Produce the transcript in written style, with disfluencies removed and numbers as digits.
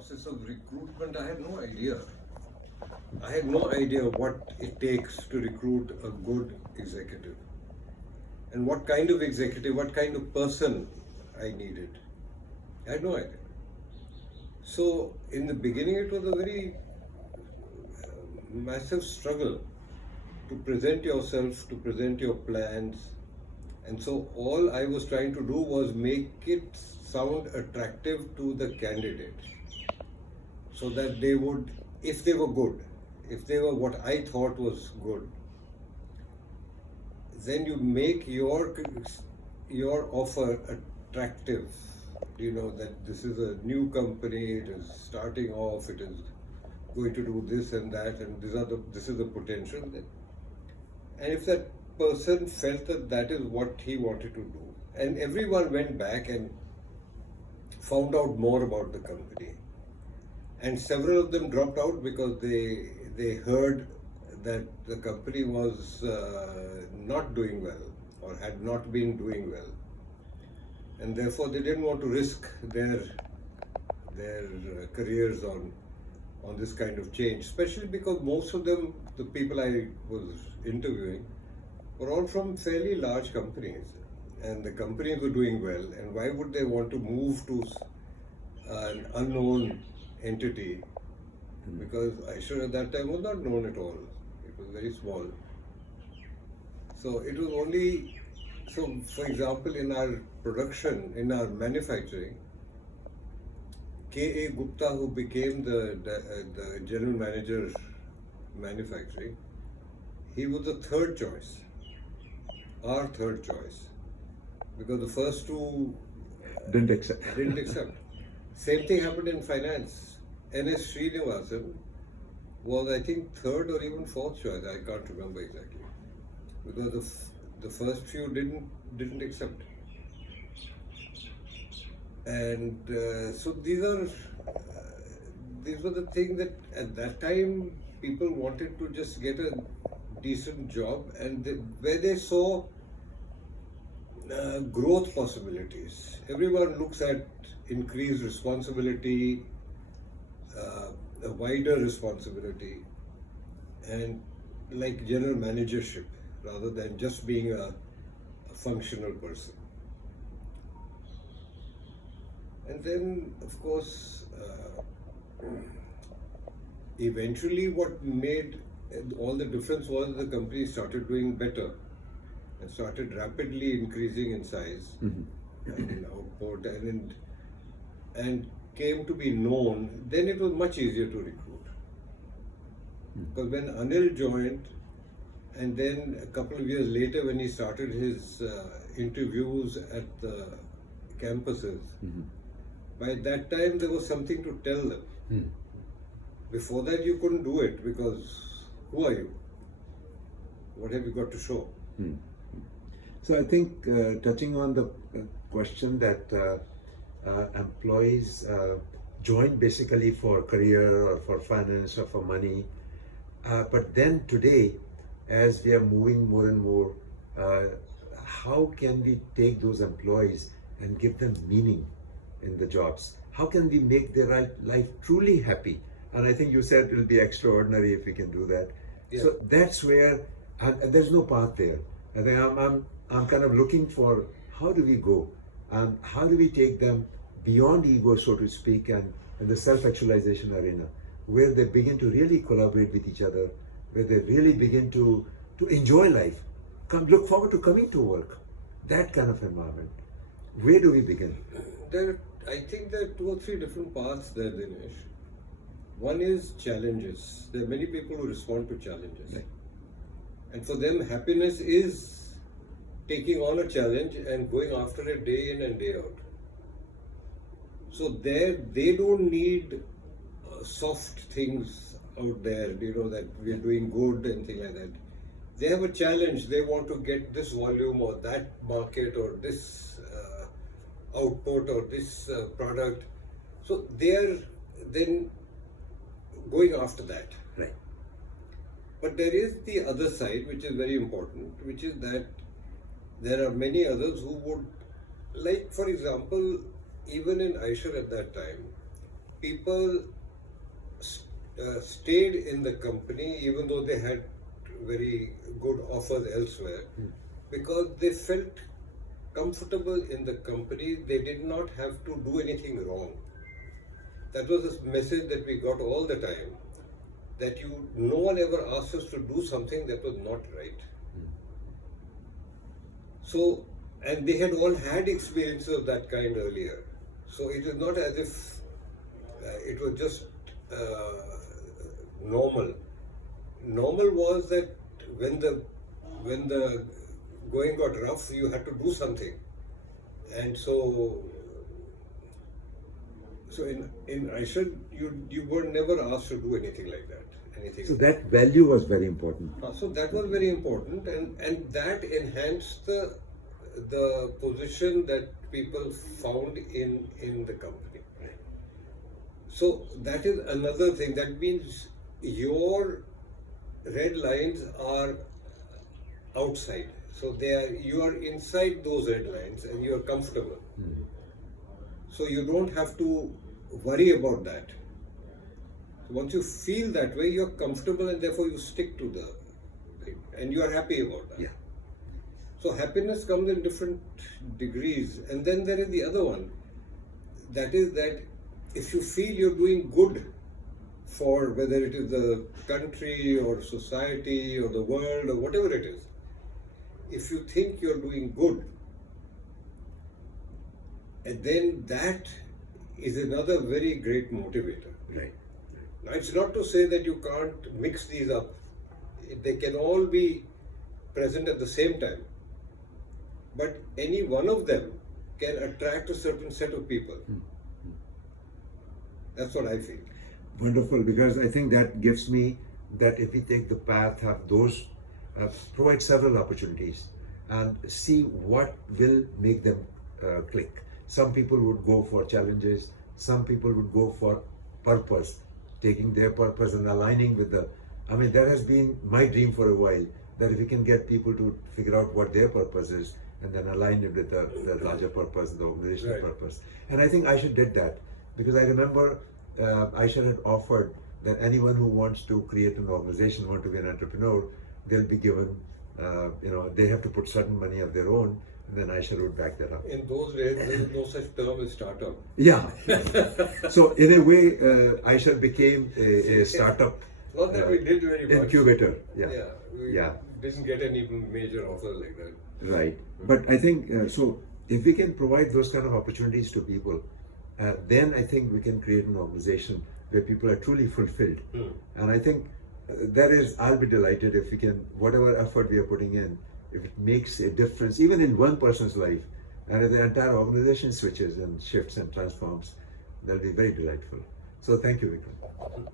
Process of recruitment, I had no idea. I had no idea what it takes to recruit a good executive and what kind of executive, what kind of person I needed. I had no idea. So, in the beginning, it was a very massive struggle to present yourself, to present your plans. And so, all I was trying to do was make it sound attractive to the candidates so that they would, if they were good, if they were what I thought was good, then you make your offer attractive. You know that this is a new company, it is starting off, it is going to do this and that, and this is the potential. And if that person felt that that is what he wanted to do, and everyone went back and found out more about the company, and several of them dropped out because they heard that the company was not doing well or had not been doing well, and therefore they didn't want to risk their careers on this kind of change, especially because most of them, the people I was interviewing, were all from fairly large companies, and the companies were doing well, and why would they want to move to an unknown entity? Because Eicher at that time was not known at all. It was very small. So it was only, so for example, in our production, in our manufacturing, K.A. Gupta, who became the general manager manufacturing, he was the third choice, our third choice, because the first two Didn't accept. didn't accept. Same thing happened in finance. N.S. Srinivasan was, I think, third or even fourth choice. I can't remember exactly, because the first few didn't accept. And so these were the things that at that time people wanted to just get a decent job, and where they saw growth possibilities. Everyone looks at increased responsibility, a wider responsibility, and like general managership rather than just being a functional person. And then, of course, eventually what made all the difference was the company started doing better and started rapidly increasing in size and in output and came to be known. Then it was much easier to recruit. Because when Anil joined, and then a couple of years later when he started his interviews at the campuses, by that time there was something to tell them. Before that you couldn't do it because who are you? What have you got to show? So I think touching on the question that employees join basically for career or for finance or for money, but then today, as we are moving more and more, how can we take those employees and give them meaning in the jobs? How can we make their life truly happy? And I think you said it will be extraordinary if we can do that. Yeah. So that's where, and there's no path there. I think I'm kind of looking for how do we go, and how do we take them beyond ego, so to speak, and the self-actualization arena, where they begin to really collaborate with each other, where they really begin to enjoy life, look forward to coming to work, that kind of environment. Where do we begin? I think there are 2 or 3 different paths there, Dinesh. One is challenges. There are many people who respond to challenges. Right. And for them, happiness is taking on a challenge and going after it day in and day out. So there, they don't need soft things out there, that we are doing good and things like that. They have a challenge. They want to get this volume or that market or this output or this product. So they are then going after that. Right. But there is the other side, which is very important, which is that there are many others who would, like for example, even in Eicher at that time, people stayed in the company even though they had very good offers elsewhere because they felt comfortable in the company. They did not have to do anything wrong. That was a message that we got all the time, that no one ever asked us to do something that was not right. So, and they had all had experiences of that kind earlier. So it is not as if it was just normal. Normal was that when the going got rough, you had to do something, and so in Eicher, you were never asked to do anything like that. So that value was very important. So that was very important, and that enhanced the position that people found in the company. So that is another thing. That means your red lines are outside. So you are inside those red lines and you are comfortable. So you don't have to worry about that. Once you feel that way, you're comfortable and therefore you stick to the thing and you are happy about that. Yeah. So happiness comes in different degrees. And then there is the other one. That is that if you feel you're doing good for whether it is the country or society or the world or whatever it is, if you think you're doing good, and then that is another very great motivator. Right. Now, it's not to say that you can't mix these up. They can all be present at the same time. But any one of them can attract a certain set of people. That's what I feel. Wonderful, because I think that gives me that if we take the path of those, provide several opportunities and see what will make them click. Some people would go for challenges, some people would go for purpose, taking their purpose and aligning with that has been my dream for a while, that if we can get people to figure out what their purpose is and then align it with the larger purpose, the organizational purpose. And I think Eicher did that, because I remember Eicher had offered that anyone who wants to create an organization, want to be an entrepreneur, they'll be given, they have to put certain money of their own, and then Eicher would back that up. In those days, there is no such term as startup. Yeah. So in a way, Eicher became a startup. Not that we did very much. Incubator. Yeah. We didn't get any major offers like that. Right. But I think, so if we can provide those kind of opportunities to people, then I think we can create an organization where people are truly fulfilled. And I think I'll be delighted if we can, whatever effort we are putting in, if it makes a difference, even in one person's life, and if the entire organization switches and shifts and transforms, that'll be very delightful. So thank you, Vikram.